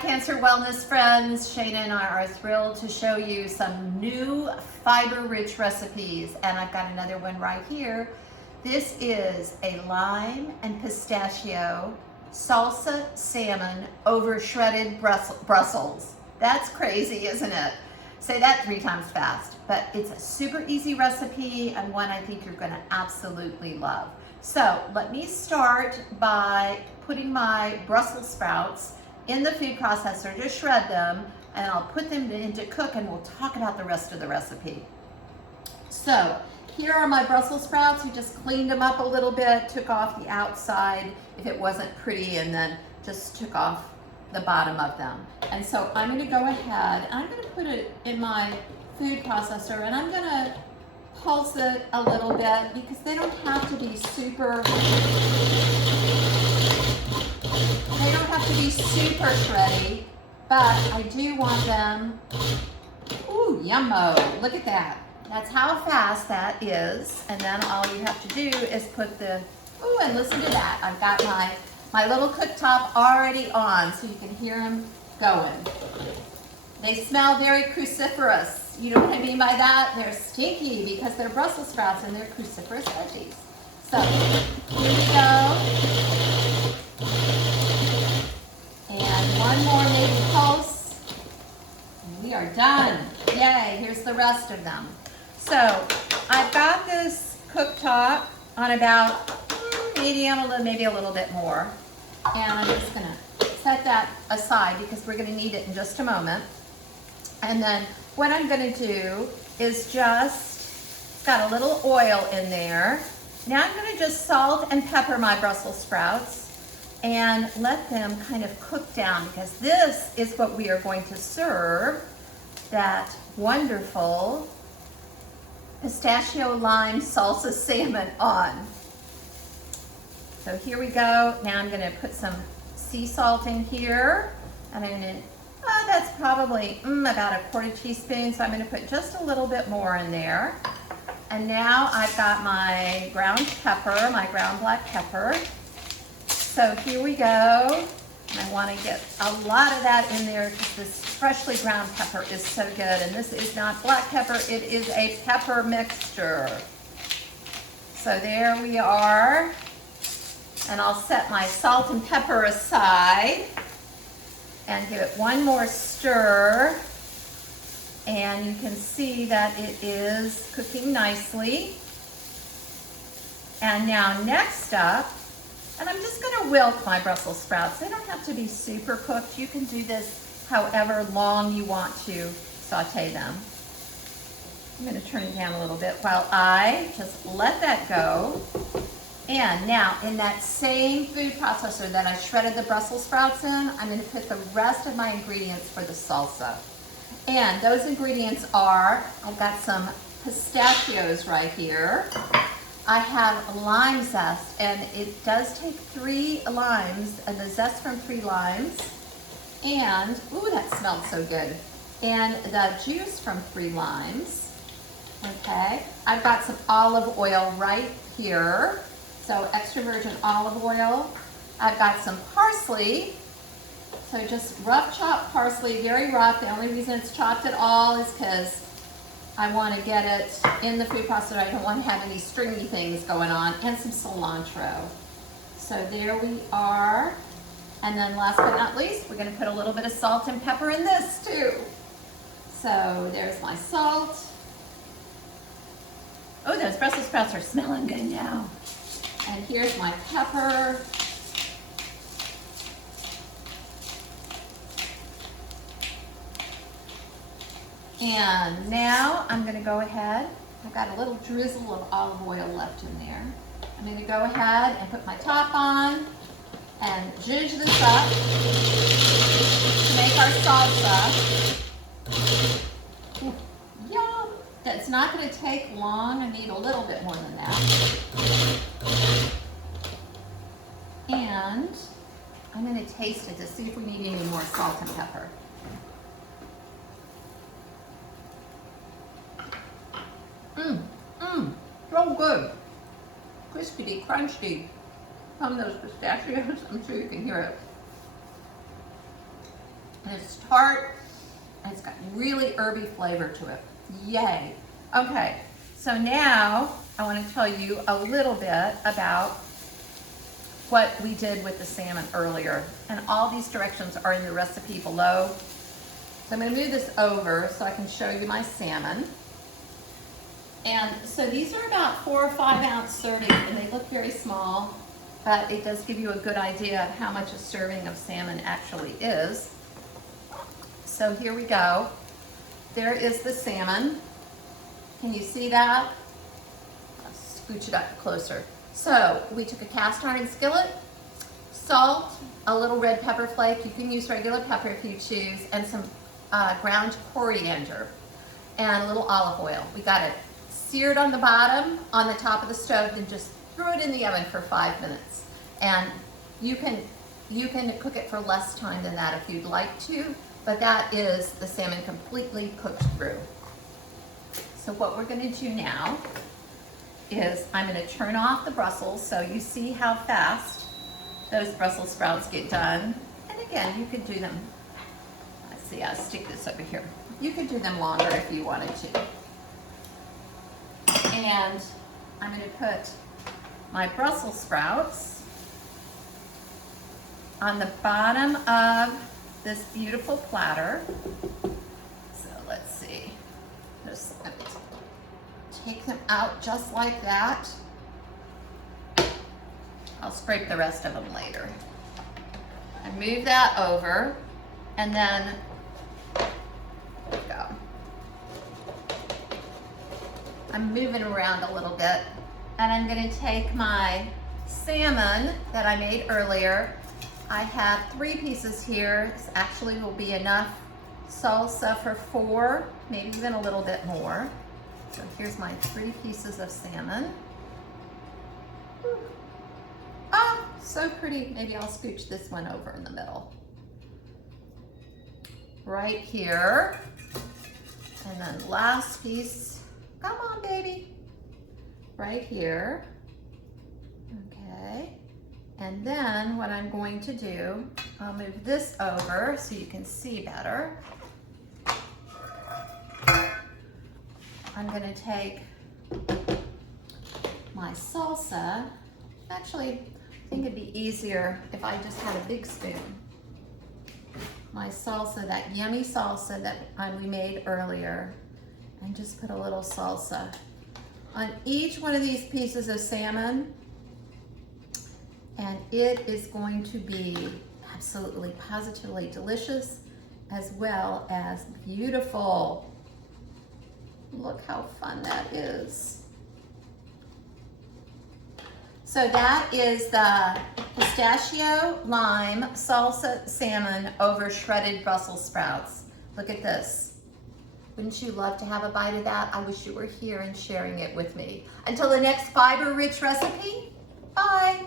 Cancer Wellness friends. Shayna and I are thrilled to show you some new fiber-rich recipes, and I've got another one right here. This is a lime and pistachio salsa salmon over shredded Brussels. That's crazy, isn't it? Say that 3 times fast. But it's a super easy recipe and one I think you're going to absolutely love. So let me start by putting my Brussels sprouts in the food processor to shred them, and I'll put them in to cook, and we'll talk about the rest of the recipe. So here are my Brussels sprouts. We just cleaned them up a little bit, took off the outside if it wasn't pretty, and then just took off the bottom of them. And so I'm going to go ahead, and I'm going to put it in my food processor, and I'm going to pulse it a little bit because they don't have to be super shreddy, but I do want them, ooh, yummo, look at that. That's how fast that is. And then all you have to do is put the, ooh, and listen to that. I've got my little cooktop already on, so you can hear them going. They smell very cruciferous. You know what I mean by that? They're stinky because they're Brussels sprouts and they're cruciferous veggies. So here we go. And one more maybe pulse. And we are done. Yay, here's the rest of them. So I've got this cooktop on about medium, maybe a little bit more. And I'm just gonna set that aside because we're gonna need it in just a moment. And then what I'm gonna do is just, got a little oil in there. Now I'm gonna just salt and pepper my Brussels sprouts and let them kind of cook down, because this is what we are going to serve that wonderful pistachio lime salsa salmon on. So here we go. Now I'm gonna put some sea salt in here, and I'm gonna, that's probably about a 1/4 teaspoon, so I'm gonna put just a little bit more in there. And now I've got my ground pepper, my ground black pepper. So here we go. And I want to get a lot of that in there because this freshly ground pepper is so good. And this is not black pepper, it is a pepper mixture. So there we are. And I'll set my salt and pepper aside and give it one more stir. And you can see that it is cooking nicely. And now next up, and I'm just gonna wilt my Brussels sprouts. They don't have to be super cooked. You can do this however long you want to saute them. I'm gonna turn it down a little bit while I just let that go. And now in that same food processor that I shredded the Brussels sprouts in, I'm gonna put the rest of my ingredients for the salsa. And those ingredients are, I've got some pistachios right here. I have lime zest, and it does take 3 limes, and the zest from 3 limes. And, ooh, that smells so good. And the juice from 3 limes. Okay, I've got some olive oil right here. So extra virgin olive oil. I've got some parsley. So just rough chopped parsley, very rough. The only reason it's chopped at all is because I want to get it in the food processor. I don't want to have any stringy things going on. And some cilantro. So there we are. And then last but not least, we're going to put a little bit of salt and pepper in this too. So there's my salt. Oh, those Brussels sprouts are smelling good now. And here's my pepper. And now I'm gonna go ahead, I've got a little drizzle of olive oil left in there. I'm gonna go ahead and put my top on and zhuzh this up to make our salsa. Ooh, yum! That's not gonna take long. I need a little bit more than that. And I'm gonna taste it to see if we need any more salt and pepper. So good. Crispy, crunchy. Some of those pistachios, I'm sure you can hear it. And it's tart, and it's got really herby flavor to it. Yay. Okay, so now I want to tell you a little bit about what we did with the salmon earlier. And all these directions are in the recipe below. So I'm going to move this over so I can show you my salmon. And so these are about 4 or 5 ounce servings, and they look very small, but it does give you a good idea of how much a serving of salmon actually is. So here we go. There is the salmon. Can you see that? I'll scooch it up closer. So we took a cast iron skillet, salt, a little red pepper flake, you can use regular pepper if you choose, and some ground coriander, and a little olive oil. We got it seared on the bottom, on the top of the stove, then just threw it in the oven for 5 minutes. And you can cook it for less time than that if you'd like to, but that is the salmon completely cooked through. So what we're going to do now is I'm going to turn off the Brussels so you see how fast those Brussels sprouts get done. And again, you could do them, let's see, I'll stick this over here. You could do them longer if you wanted to. And I'm going to put my Brussels sprouts on the bottom of this beautiful platter. So let's see. Just take them out just like that. I'll scrape the rest of them later. And move that over, and then go. I'm moving around a little bit, and I'm going to take my salmon that I made earlier. I have 3 pieces here. This actually will be enough salsa for 4, maybe even a little bit more. So here's my 3 pieces of salmon. Oh, so pretty. Maybe I'll scooch this one over in the middle. Right here. And then last piece, come on baby, right here. Okay. And then what I'm going to do, I'll move this over so you can see better. I'm going to take my salsa. Actually, I think it'd be easier if I just had a big spoon. My salsa, that yummy salsa that we made earlier, and just put a little salsa on each one of these pieces of salmon. And it is going to be absolutely, positively delicious, as well as beautiful. Look how fun that is. So that is the pistachio lime salsa salmon over shredded Brussels sprouts. Look at this. Wouldn't you love to have a bite of that? I wish you were here and sharing it with me. Until the next fiber-rich recipe, bye.